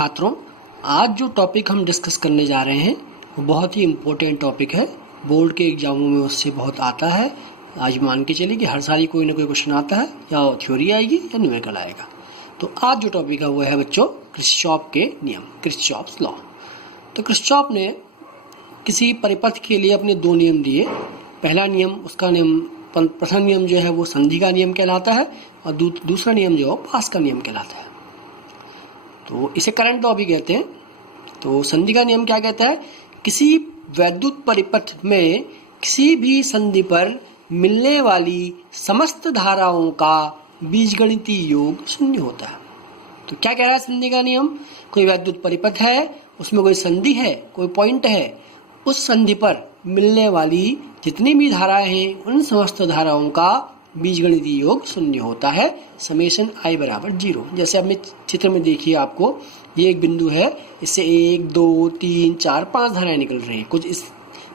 छात्रों, आज जो टॉपिक हम डिस्कस करने जा रहे हैं वो बहुत ही इम्पोर्टेंट टॉपिक है। बोर्ड के एग्जामों में उससे बहुत आता है। आज मान के चलिए कि हर साल ही कोई ना कोई क्वेश्चन आता है, या थ्योरी आएगी या न्यूमेरिकल आएगा। तो आज जो टॉपिक है वो है बच्चों किरचॉफ के नियम, किरचॉफ्स लॉ। तो किरचॉफ ने किसी परिपथ के लिए अपने दो नियम दिए। पहला नियम, उसका नियम, प्रथम नियम जो है वो संधि का नियम कहलाता है, और दूसरा नियम जो है पास का नियम कहलाता है। तो इसे करंट लॉ भी कहते हैं। तो संधि का नियम क्या कहता है? किसी वैद्युत परिपथ में किसी भी संधि पर मिलने वाली समस्त धाराओं का बीजगणितीय योग शून्य होता है। तो क्या कह रहा है संधि का नियम? कोई वैद्युत परिपथ है, उसमें कोई संधि है, कोई पॉइंट है, उस संधि पर मिलने वाली जितनी भी धाराएं हैं उन समस्त धाराओं का बीजगणितीय योग शून्य होता है, समेशन i बराबर 0। जैसे अब मैं चित्र में देखिए, आपको ये एक बिंदु है, इससे 1 2 3 4 5 धाराएं निकल रही हैं। कुछ इस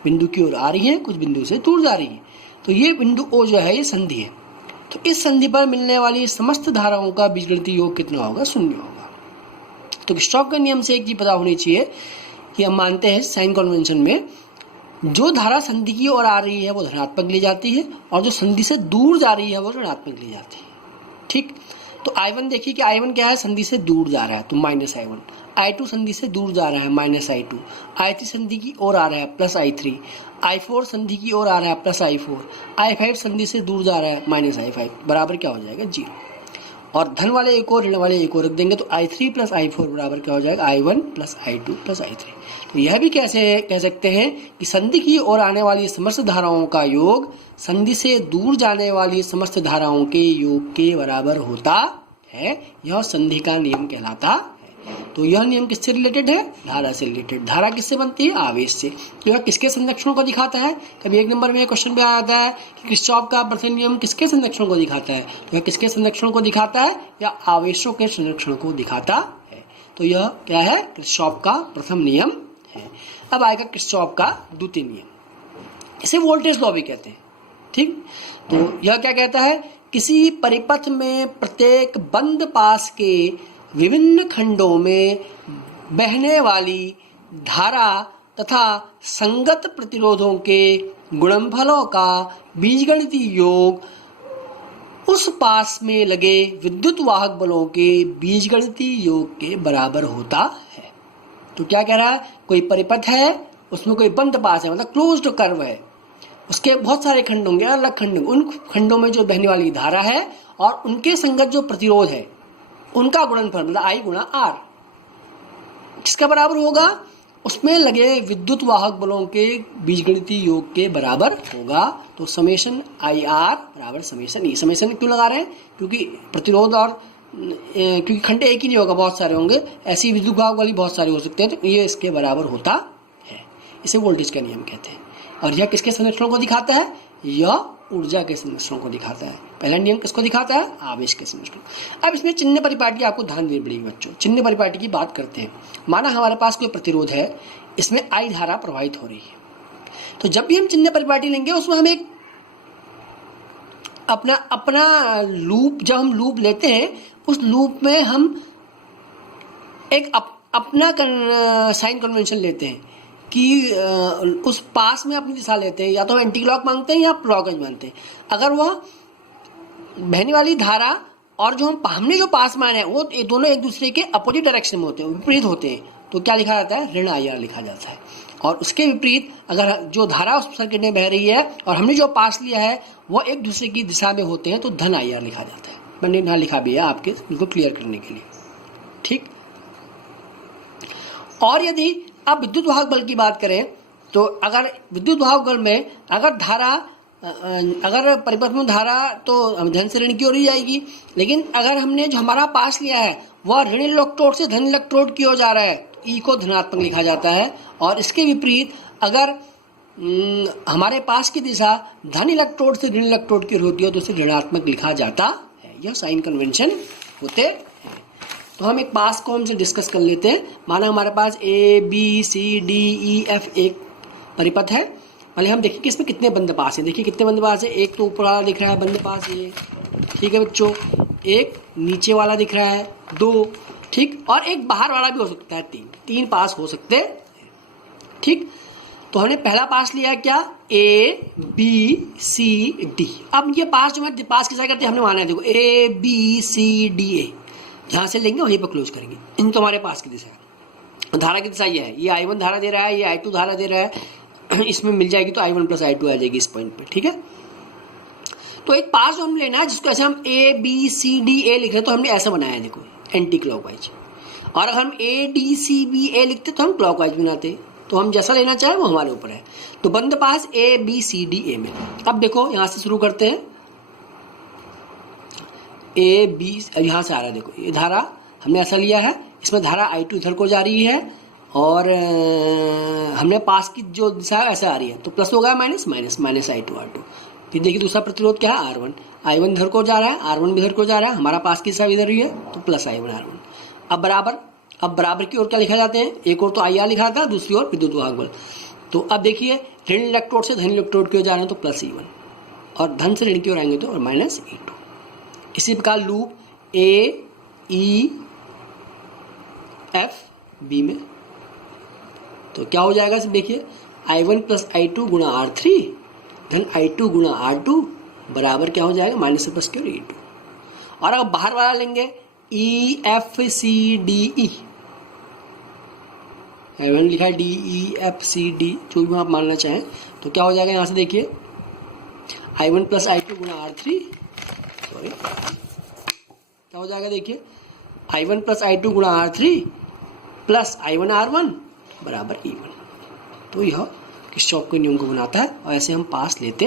बिंदु की ओर आ रही हैं, कुछ बिंदु से दूर जा रही हैं। तो ये बिंदु O जो है ये संधि है। तो इस संधि पर मिलने वाली समस्त धाराओं का बीजगणितीय योग कितना होगा? शून्य होगा। तो किरचॉफ के नियम से एक चीज पता होनी चाहिए कि हम मानते हैं साइन कन्वेंशन में जो धारा संधि की ओर आ रही है वो धनात्मक ली जाती है, और जो संधि से दूर जा रही है वो ऋणात्मक ली जाती है। ठीक, तो I1 देखिए कि I1 क्या है? संधि से दूर जा रहा है तो -I1। I2 संधि से दूर जा रहा है -I2। I3 संधि की ओर आ रहा है +I3। I4 संधि की ओर आ रहा है +I4। I5 संधि से दूर जा रहा है -I5। बराबर क्या हो जाएगा? 0। और धन वाले एक और ऋण वाले एक और रख देंगे तो I3 + I4 बराबर क्या हो जाएगा? I1 + I2 + I3। तो यह भी कैसे कह सकते हैं कि संधि की ओर आने वाली समस्त धाराओं का योग संधि से दूर जाने वाली समस्त धाराओं के योग के बराबर होता है। यह संधि का नियम कहलाता है। तो यह नियम किससे रिलेटेड है? धारा से रिलेटेड। धारा किससे बनती है? आवेश से। तो यह किसके संरक्षणों को दिखाता है? कभी एक नंबर में क्वेश्चन भी आ जाता है कि किरचॉफ का प्रथम नियम किसके संरक्षणों को दिखाता है? तो यह किसके संरक्षणों को दिखाता है? या आवेशों के संरक्षण को दिखाता है। तो यह क्या है? किरचॉफ का प्रथम नियम है। अब आएगा किरचॉफ का द्वितीय नियम। इसे वोल्टेज लॉ भी कहते हैं। ठीक, तो यह क्या कहता है? किसी परिपथ में प्रत्येक बंद पास के विभिन्न खंडों में बहने वाली धारा तथा संगत प्रतिरोधों के गुणनफलों का बीजगणितीय योग उस पास में लगे विद्युत वाहक बलों के बीजगणितीय योग के बराबर होता है। तो क्या कह रहा है? कोई परिपथ है, उसमें कोई बंद पास है, मतलब क्लोज्ड कर्व है, उसके बहुत सारे खंड होंगे, अलग खंड होंगे। उन खंडों में जो बहने वाली धारा है और उनके संगत जो प्रतिरोध है उनका गुणनफल मतलब I × R किसका बराबर होगा? उसमें लगे विद्युत वाहक बलों के बीजगणितीय योग के बराबर होगा। तो समेशन IR बराबर समेशन E। समेशन क्यों लगा रहे हैं? क्योंकि प्रतिरोध और क्योंकि खंड एक ही नहीं होगा, बहुत सारे होंगे, ऐसी विद्युत वाहक वाली बहुत सारे हो सकते हैं, तो ये इसके बराबर होता है। इसे वोल्टेज का नियम कहते हैं। और यह किसके संरक्षणों को दिखाता है? यह ऊर्जा के संरक्षणों को दिखाता है। पहला नियम किसको दिखाता है? आवेश के संरक्षण। अब इसमें चिन्ह परिपाटी आपको ध्यान देनी पड़ेगी बच्चों। चिन्ह परिपाटी की बात करते हैं। माना हमारे पास कोई प्रतिरोध है, इसमें I धारा प्रवाहित हो रही है। तो जब भी हम चिन्ह परिपाटी लेंगे उसमें हम एक अपना लूप, जब हम लूप लेते हैं उस लूप में हम एक अपना साइन कन्वेंशन लेते हैं कि उस पास में अपनी दिशा लेते हैं, या तो एंटी क्लॉक मांगते हैं या क्लॉकवाइज मानते हैं। अगर वह बहने वाली धारा और जो हमने जो पास माने हैं वो दोनों एक दूसरे के अपोजिट डायरेक्शन में होते हैं, विपरीत होते हैं, तो क्या लिखा जाता है? ऋण IR लिखा जाता है। और उसके विपरीत अगर जो धारा उस सर्किट में बह रही है और हमने जो पास लिया है वो एक दूसरे की दिशा में होते हैं, तो धन IR लिखा जाता है। मैंने यहाँ लिखा भी है आपके बिल्कुल क्लियर करने के लिए। ठीक, और यदि आप विद्युत वाहक बल की बात करें तो अगर विद्युत वाहक बल में अगर परिपथ में धारा तो धन से ऋण की ओर ही जाएगी, लेकिन अगर हमने जो हमारा पास लिया है वह ऋण इलेक्ट्रोड से धन इलेक्ट्रोड की ओर जा रहा है, तो E को धनात्मक लिखा जाता है। और इसके विपरीत अगर हमारे पास की दिशा धन इलेक्ट्रोड से ऋण इलेक्ट्रोड की ओर होती है तो उसे ऋणात्मक लिखा जाता है। यह साइन कन्वेंशन होते हैं। तो हम एक पास को हमसे डिस्कस कर लेते हैं। माना हमारे पास ABCDEF एक परिपथ है। पहले हम देखिए कि इसमें कितने बंद पास हैं। देखिए कितने बंद पास है। एक तो ऊपर वाला दिख रहा है बंद पास ये, ठीक है बच्चों। एक नीचे वाला दिख रहा है 2, ठीक। और एक बाहर वाला भी हो सकता है, तीन पास हो सकते हैं, ठीक। तो हमने पहला पास लिया क्या, ए बी सी डी। अब ये पास जो है पास किस तरह करते हैं हमने माना है, देखो A B C D A, जहां से लेंगे वहीं पर क्लोज करेंगे। इन तो हमारे पास की दिशा है, धारा की दिशा ये है, ये I1 धारा दे रहा है, ये I2 धारा दे रहा है, इसमें मिल जाएगी तो I1 प्लस I2 आ जाएगी इस पॉइंट पे, ठीक है। तो एक पास जो हम लेना है जिसको ऐसे हम A B C D A लिख रहे हैं तो हमने ऐसा बनाया है, देखो एंटी क्लॉकवाइज। और अगर हम ए डी सी बी ए लिखते तो हम क्लॉकवाइज बनाते, तो हम जैसा लेना चाहे वो हमारे ऊपर है। तो बंद पास A B C D A में। अब देखो यहां से शुरू करते हैं, ए बी यहां से आ रहा है, देखो ये धारा हमने ऐसा लिया है, इसमें धारा I2 इधर को जा रही है और हमने पास की जो दिशा है ऐसे आ रही है, तो प्लस हो गया minus minus minus I2 R2। फिर देखिए दूसरा प्रतिरोध क्या है, R1, I1 इधर को जा रहा है, R1 भी इधर को जा रहा है, हमारा पास की दिशा इधर ही है तो प्लस I1 R1। अब बराबर की ओर क्या लिखा जाते हैं, एक और तो IR लिखा था, दूसरी ओर विद्युत वाहक बल। तो अब देखिए ऋण इलेक्ट्रोड से धन इलेक्ट्रोड की ओर जा रहे हैं तो प्लस E1 और धन से ऋण की ओर आएंगे तो माइनस E2। इसी प्रकार loop A E F B में तो क्या हो जाएगा, देखिए I1 प्लस I2 गुणा R3 धन I2 गुणा R2 बराबर क्या हो जाएगा, माइनस से प्लस की ओर E2। और अगर बाहर वाला लेंगे ई एफ सी डी ई, मैंने लिखा है D E F C D, जो भी आप मानना चाहें, तो क्या हो जाएगा यहाँ से देखिए I1 प्लस I2 गुणा R3, सॉरी क्या हो जाएगा, देखिए I1 प्लस I2 गुणा R3 प्लस I1 R1 बराबर E1। तो यह किरचॉफ के नियम को बनाता है और ऐसे हम पास लेते